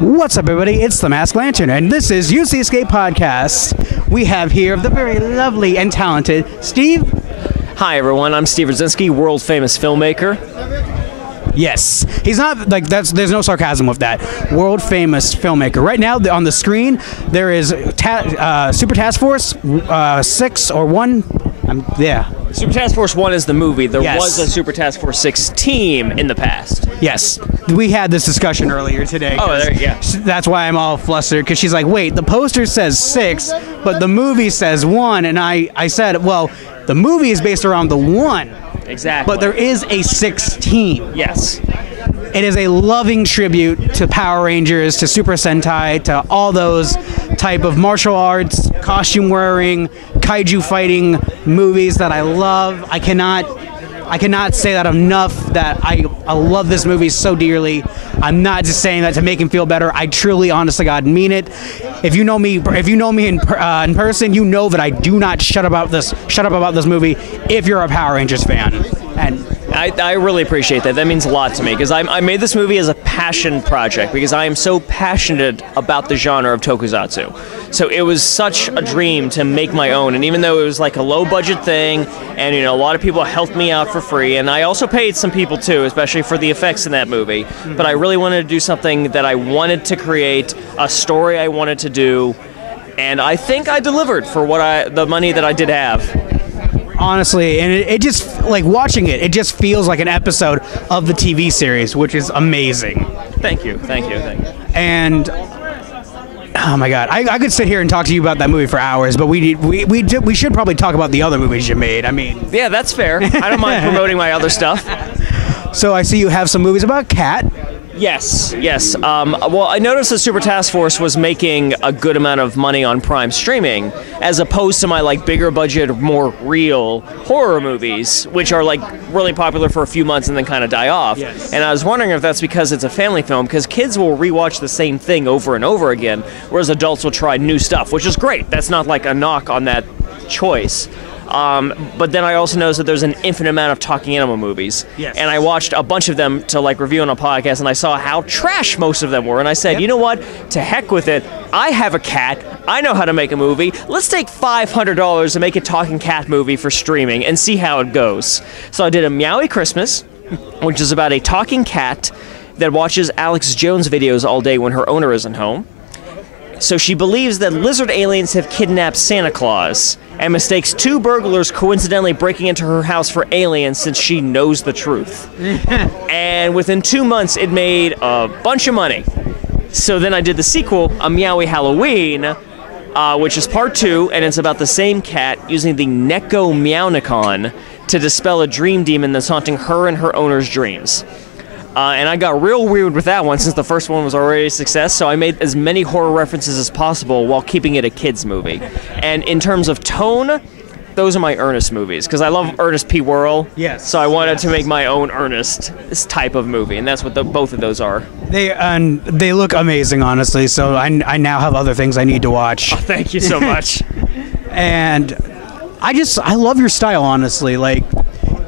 What's up, everybody? It's the Masked Lantern, and this is UC Escape Podcast. We have here the very lovely and talented Steve. Hi, everyone. I'm Steve Rudzinski, world-famous filmmaker. Yes, he's not like that's. There's no sarcasm with that. World famous filmmaker. Right now on the screen there is Super Task Force 6 or 1. Super Task Force 1 is the movie. There Yes. was a Super Task Force 6 team in the past. Yes, we had this discussion earlier today. Oh, yeah. That's why I'm all flustered, because she's like, wait, the poster says 6, but the movie says 1, and I said, well, the movie is based around the 1. Exactly. But there is a 6 team. Yes. It is a loving tribute to Power Rangers, to Super Sentai, to all those type of martial arts, costume wearing, kaiju fighting movies that I love. I cannot say that enough, that I love this movie so dearly. I'm not just saying that to make him feel better. I truly, honest to God, mean it. If you know me in person, you know that I do not shut up about this movie if you're a Power Rangers fan. And I really appreciate that. That means a lot to me, because I made this movie as a passion project, because I am so passionate about the genre of tokusatsu. So it was such a dream to make my own, and even though it was like a low-budget thing, and a lot of people helped me out for free, and I also paid some people too, especially for the effects in that movie, but I really wanted to do something that I wanted to create, a story I wanted to do, and I think I delivered for the money that I did have. honestly, and it just, like, watching it just feels like an episode of the TV series, which is amazing. Thank you. And oh my God, I could sit here and talk to you about that movie for hours, but we should probably talk about the other movies you made. I mean, yeah, that's fair. I don't mind promoting my other stuff. So I see you have some movies about Cat. Yes. Well, I noticed that Super Task Force was making a good amount of money on Prime streaming, as opposed to my bigger budget, more real horror movies, which are really popular for a few months and then kind of die off. Yes. And I was wondering if that's because it's a family film, because kids will rewatch the same thing over and over again, whereas adults will try new stuff, which is great. That's not like a knock on that choice. But then I also noticed that there's an infinite amount of talking animal movies. Yes. And I watched a bunch of them to review on a podcast, and I saw how trash most of them were. And I said, You know what? To heck with it. I have a cat. I know how to make a movie. Let's take $500 and make a talking cat movie for streaming and see how it goes. So I did a Meowie Christmas, which is about a talking cat that watches Alex Jones videos all day when her owner isn't home. So she believes that lizard aliens have kidnapped Santa Claus and mistakes 2 burglars coincidentally breaking into her house for aliens, since she knows the truth. And within 2 months, it made a bunch of money. So then I did the sequel, A Meowie Halloween, which is part 2, and it's about the same cat using the Neko Meownicon to dispel a dream demon that's haunting her and her owner's dreams. And I got real weird with that one, since the first one was already a success, so I made as many horror references as possible while keeping it a kid's movie. And in terms of tone, those are my Ernest movies, because I love Ernest P. Worrell. Yes. So I wanted to make my own Ernest type of movie, and that's what both of those are. They look amazing, honestly, so I now have other things I need to watch. Oh, thank you so much. And I love your style, honestly.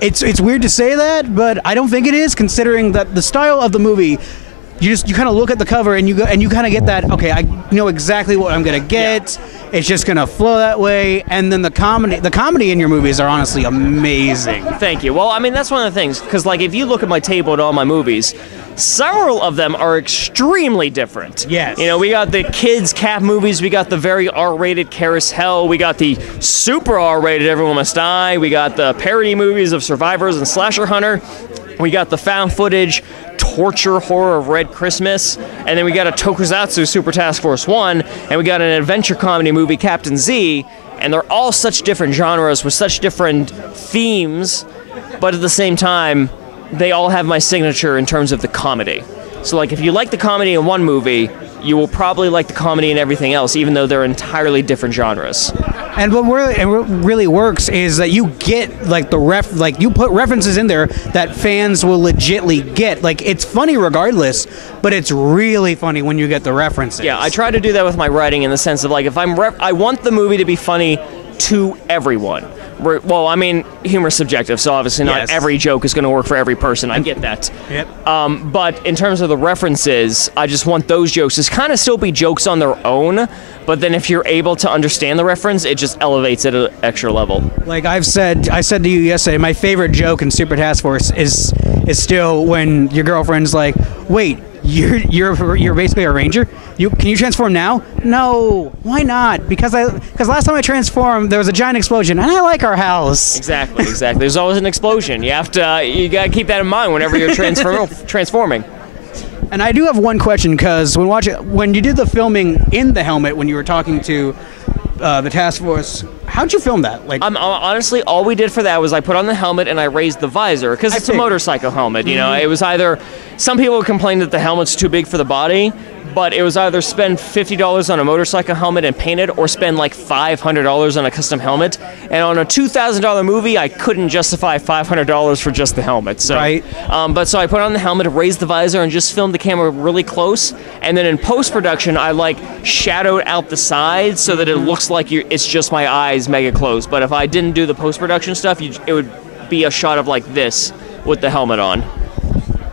It's weird to say that, but I don't think it is, considering that the style of the movie, you kind of look at the cover and you kind of get that, okay, I know exactly what I'm gonna get. Yeah. It's just gonna flow that way. And then the comedy in your movies are honestly amazing. Thank you. Well, I mean, that's one of the things, because if you look at my table at all my movies, several of them are extremely different. Yes. We got the kids' cat movies, we got the very R-rated Carousel, we got the super R-rated Everyone Must Die, we got the parody movies of Survivors and Slasher Hunter, we got the found footage torture horror of Red Christmas, and then we got a tokusatsu Super Task Force 1, and we got an adventure comedy movie Captain Z, and they're all such different genres with such different themes, but at the same time, they all have my signature in terms of the comedy. So if you like the comedy in one movie, you will probably like the comedy in everything else, even though they're entirely different genres. And what really works is that you get you put references in there that fans will legitly get. It's funny regardless, but it's really funny when you get the references. Yeah, I try to do that with my writing, in the sense of if I want the movie to be funny to everyone, Well, I mean, humor's subjective, so obviously not Yes. every joke is going to work for every person. I get that. Yep. But in terms of the references, I just want those jokes to kind of still be jokes on their own, but then if you're able to understand the reference, it just elevates it an extra level. Like I said to you yesterday, my favorite joke in Super Task Force is still when your girlfriend's like, "Wait, you're basically a ranger? Can you transform now?" "No, why not? Because last time I transformed, there was a giant explosion, and I like our house." Exactly. There's always an explosion. You gotta keep that in mind whenever you're transforming. And I do have one question, because when you did the filming in the helmet, when you were talking to the task force, how'd you film that? Like, honestly, all we did for that was I put on the helmet and I raised the visor, because it's a motorcycle helmet. You know, it was either some people would complain that the helmet's too big for the body, but it was either spend $50 on a motorcycle helmet and paint it, or spend like $500 on a custom helmet. And on a $2,000 movie, I couldn't justify $500 for just the helmet. So, right. So I put on the helmet, raised the visor, and just filmed the camera really close. And then in post-production, I like shadowed out the sides so that it looks like it's just my eyes mega close. But if I didn't do the post-production stuff, it would be a shot of like this with the helmet on.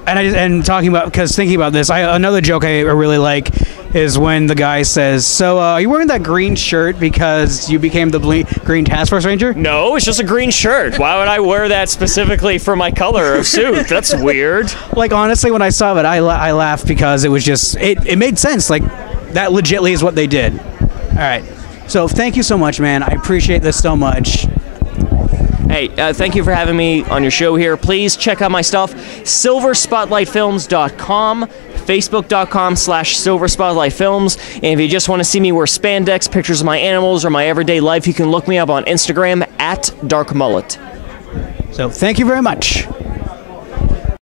And thinking about this, another joke I really like is when the guy says, "So, are you wearing that green shirt because you became the Green Task Force Ranger?" No, it's just a green shirt. Why would I wear that specifically for my color of suit? That's weird. Like, honestly, when I saw it, I laughed because it was just, it made sense. Like, that legitly is what they did. All right. So, thank you so much, man. I appreciate this so much. Hey, thank you for having me on your show here. Please check out my stuff, silverspotlightfilms.com, facebook.com/silverspotlightfilms. And if you just want to see me wear spandex, pictures of my animals, or my everyday life, you can look me up on Instagram @darkmullet. So thank you very much.